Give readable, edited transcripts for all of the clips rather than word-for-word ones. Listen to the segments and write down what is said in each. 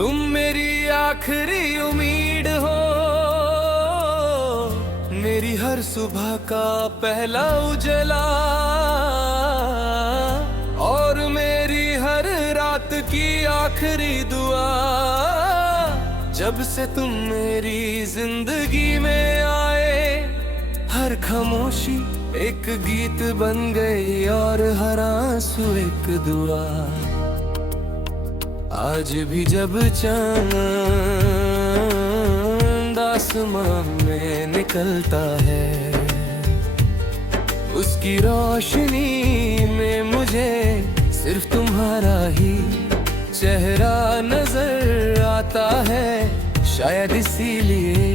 तुम मेरी आखिरी उम्मीद हो, मेरी हर सुबह का पहला उजला, और मेरी हर रात की आखिरी दुआ। जब से तुम मेरी जिंदगी में आए, हर खामोशी एक गीत बन गई और हर आंसू एक दुआ। आज भी जब चांद आसमां में निकलता है, उसकी रोशनी में मुझे सिर्फ तुम्हारा ही चेहरा नजर आता है। शायद इसीलिए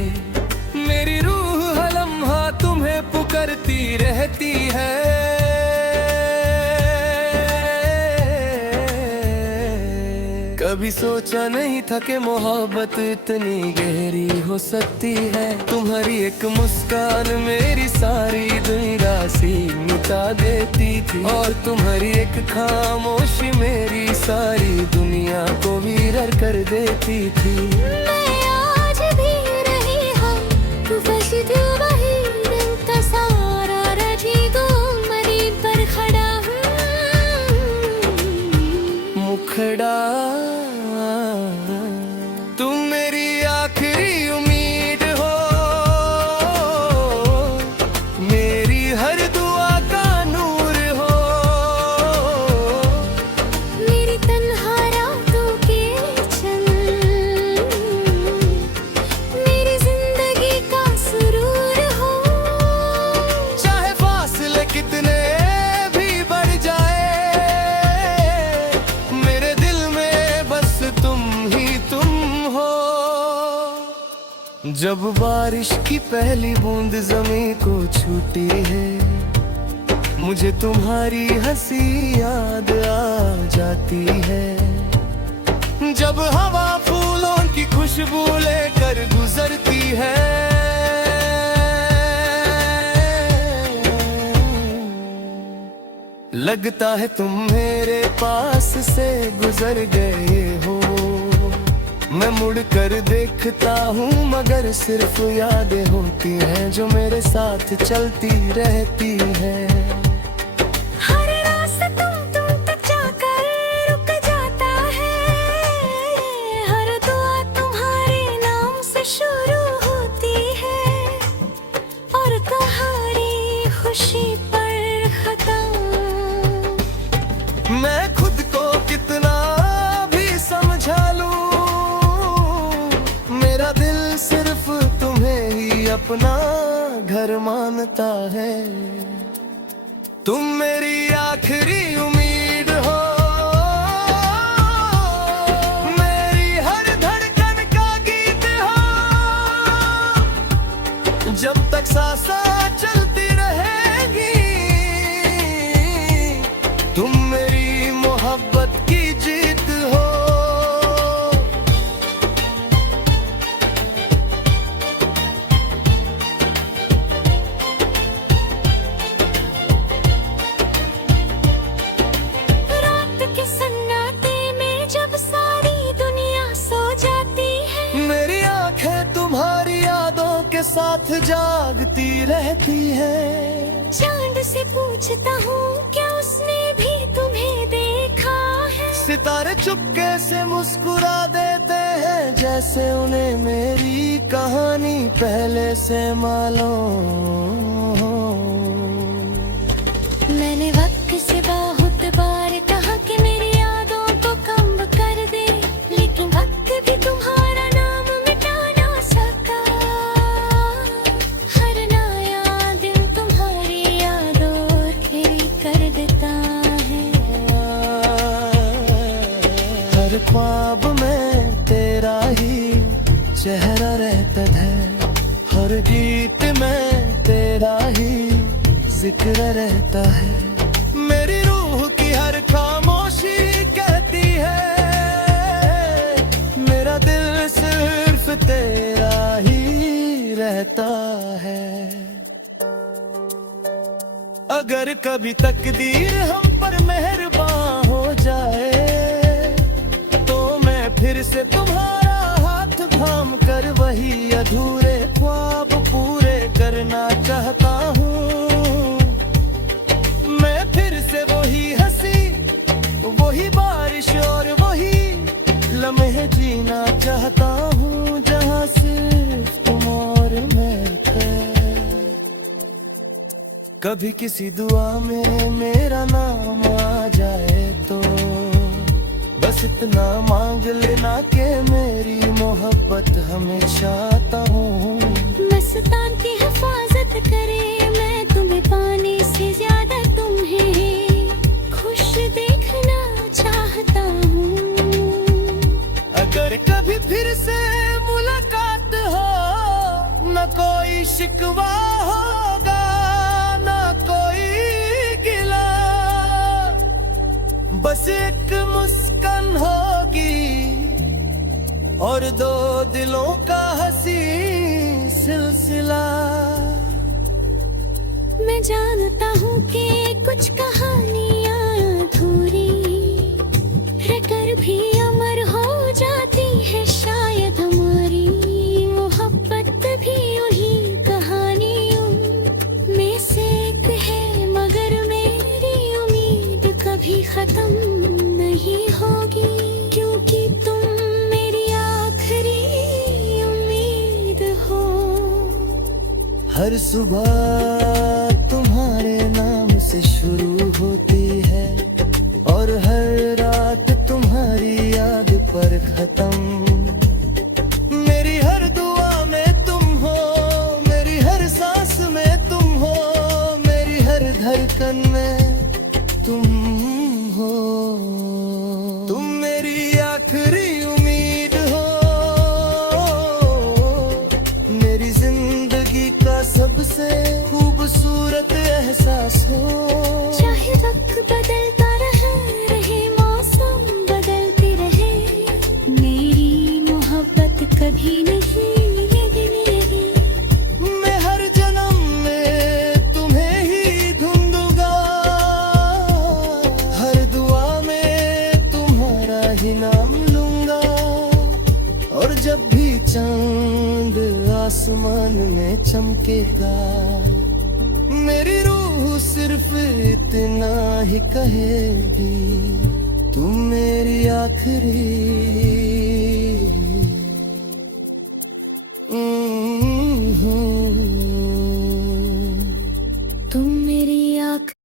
मेरी रूह हर लम्हा तुम्हें पुकारती रहती है। कभी सोचा नहीं था कि मोहब्बत इतनी गहरी हो सकती है। तुम्हारी एक मुस्कान मेरी सारी दुनिया सी मिटा देती थी, और तुम्हारी एक खामोशी मेरी सारी दुनिया को विरर कर देती थी। मैं आज भी रही हूँ, तू वही दिन का सारा रजी दो मरी पर खड़ा मुखड़ा। तुम मेरी आखिरी उम्मीद हो, मेरी हर दुआ का नूर हो, मेरी तन्हा रातों के चंद, मेरी जिंदगी का सुरूर हो। चाहे फासले कितने भी बढ़ जाए, मेरे दिल में बस तुम ही तुम हो। जब बारिश की पहली बूंद ज़मीं को छूती है, मुझे तुम्हारी हंसी याद आ जाती है। जब हवा फूलों की खुशबू लेकर गुजरती है, लगता है तुम मेरे पास से गुजर गए हो। मैं मुड़ कर देखता हूँ मगर सिर्फ यादें होती हैं जो मेरे साथ चलती रहती हैं। हर रास्ता तुम तक जाकर रुक जाता है, हर दुआ तुम्हारे नाम से शुरू होती है, और तुम्हारी खुशी पर खत्म। मैं खुद को कितना भी समझा लूं, मेरा दिल सिर्फ तुम्हें ही अपना घर मानता है। तुम मेरी आखिरी उम्मीद हो, मेरी हर धड़कन का गीत हो। जब तक सांसें चलती रहेगी, तुम मेरी मोहब्बत की जीत हो। रात के सन्नाटे में जब सारी दुनिया सो जाती है, मेरी आंखें तुम्हारी यादों के साथ जागती रहती हैं। चांद से पूछता हूँ क्या उसने भी तुम्हें देखा है। सितारे चुपके से मुस्कुरा देते हैं, जैसे उन्हें मेरी कहानी पहले से मालूम हो। मैंने वक्त से बहुत बार कहा कि मेरी यादों को कम कर दे, लेकिन वक्त भी तुम्हारा नाम मिटा ना सका। हर नया दिन तुम्हारी यादों खेल कर देता है। हर ख्वाब में तेरा ही चेहरा रहता है, हर गीत में तेरा ही जिक्र रहता है। मेरी रूह की हर खामोशी कहती है, मेरा दिल सिर्फ तेरा ही रहता है। अगर कभी तकदीर हम पर मेहरबान हो जाए, तो मैं फिर से तुम्हारा हाथ थाम कर वही अधूरे ख्वाब पूरे करना चाहता हूँ। मैं फिर से वही हंसी, वही बारिश और वही लम्हे जीना चाहता हूँ, जहाँ सिर्फ तुम और मैं थे। कभी किसी दुआ में मेरा नाम आ जाए तो बस इतना मांग लेना कि मेरी मोहब्बत हमेशा हूँ। मस्तान की हिफाजत करे, मैं तुम्हें पाने से ज्यादा तुम्हें खुश देखना चाहता हूँ। अगर कभी फिर से मुलाकात हो, न कोई शिकवा होगा, न कोई गिला, बस एक मुस्कान होगी और दो दिलों का हंसी सिलसिला। मैं जानता हूँ कि कुछ कहानियाँ अधूरी रहकर भी अमर हो जाती है शायद हमारी मोहब्बत भी वही कहानियों में से एक है, मगर मेरी उम्मीद कभी खत्म नहीं होगी, क्योंकि तुम मेरी आखिरी उम्मीद हो। हर सुबह तुम्हारे नाम से शुरू होती है और हर रात तुम्हारी याद पर खत्म। मेरी हर दुआ में तुम हो, मेरी हर सांस में तुम हो, मेरी हर धड़कन में तुम हो। तुम मेरी आखिरी उम्मीद हो, मेरी जिंदगी का सबसे खूबसूरत एहसास हो। चाहे वक्त बदलता रहे मौसम बदलती रहे, मेरी मोहब्बत कभी नहीं लगेगी। मैं हर जन्म में तुम्हें ही ढूंढूंगा, हर दुआ में तुम्हारा ही नाम लूंगा, और जब भी चांद आसमान में चमकेगा, मेरी रूह सिर्फ इतना ही कहेगी, तुम मेरी आखिरी